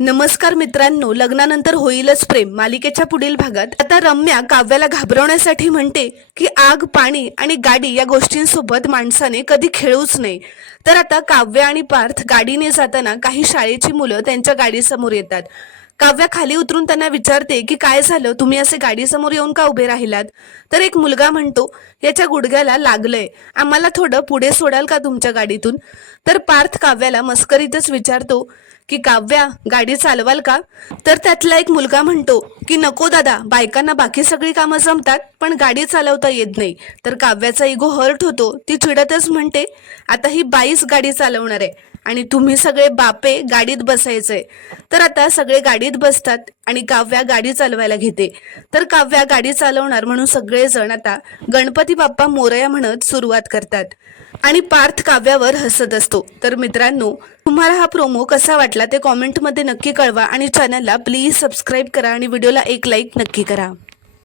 नमस्कार मित्रांनो, लग्नानंतर होईलच प्रेम मालिकेच्या पुढील भागात आता रम्या काव्याला घाबरवण्यासाठी म्हणते की आग, पाणी आणि गाडी या गोष्टींसोबत माणसाने कधी खेळूच नाही. तर आता काव्य आणि पार्थ गाडीने जाताना काही शाळेची मुलं त्यांच्या गाडीसमोर येतात. काव्या खाली उतरून त्यांना विचारते की काय झालं, तुम्ही असे गाडीसमोर येऊन का उभे राहिलात. तर एक मुलगा म्हणतो, याच्या गुडघ्याला लागलंय, आम्हाला थोडं पुढे सोडाल का तुमच्या गाडीतून. तर पार्थ काव्याला मस्करीतच विचारतो की काव्या, गाडी चालवाल का. तर त्यातला एक मुलगा म्हणतो की नको दादा, बायकांना बाकी सगळी कामं जमतात पण गाडी चालवता येत नाही. तर काव्याचा इगो हर्ट होतो. ती चिडतच म्हणते, आता ही बाईच गाडी चालवणार आहे आणि तुम्ही सगळे बापे गाडीत बसायचंय. तर आता सगळे गाडीत बसतात आणि काव्या गाडी चालवायला घेते. तर काव्या गाडी चालवणार म्हणून सगळेजण आता गणपती बाप्पा मोरया म्हणत सुरुवात करतात आणि पार्थ काव्यावर हसत असतो. तर मित्रांनो, तुम्हाला हा प्रोमो कसा वाटला ते कॉमेंटमध्ये नक्की कळवा आणि चॅनलला प्लीज सबस्क्राईब करा आणि व्हिडिओला एक लाईक नक्की करा.